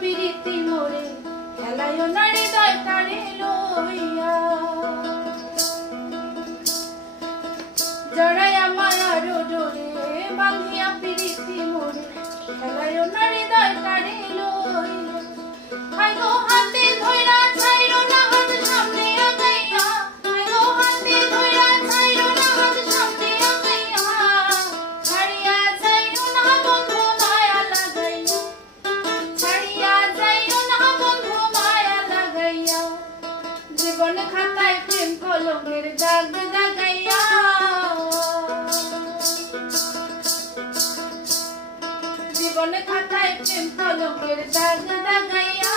প্রীতি মোরে খেলায় না হৃদয় তারে লইয়া জড়াইয়া মায়ার ডোরে বাঁধিয়া প্রীতি মোরে খেলায় না হৃদয় তারে লইয়া আইগো হাতে ধইরা ছাইরো না হাত সামনে আগাইয়া আইগো হাতে ধইরা ছাইরো না হাত সামনে আগাইয়া ছাড়িয়া যাইও না বন্ধু মায়া লাগাইয়া ছাড়িয়া যাইও না বন্ধু মায়া লাগাইয়া জীবন খাতায় প্রেম কলমের দাগ দাগাইয়া জীবন খাতায় প্রেম কলমের দাগ দাগাইয়া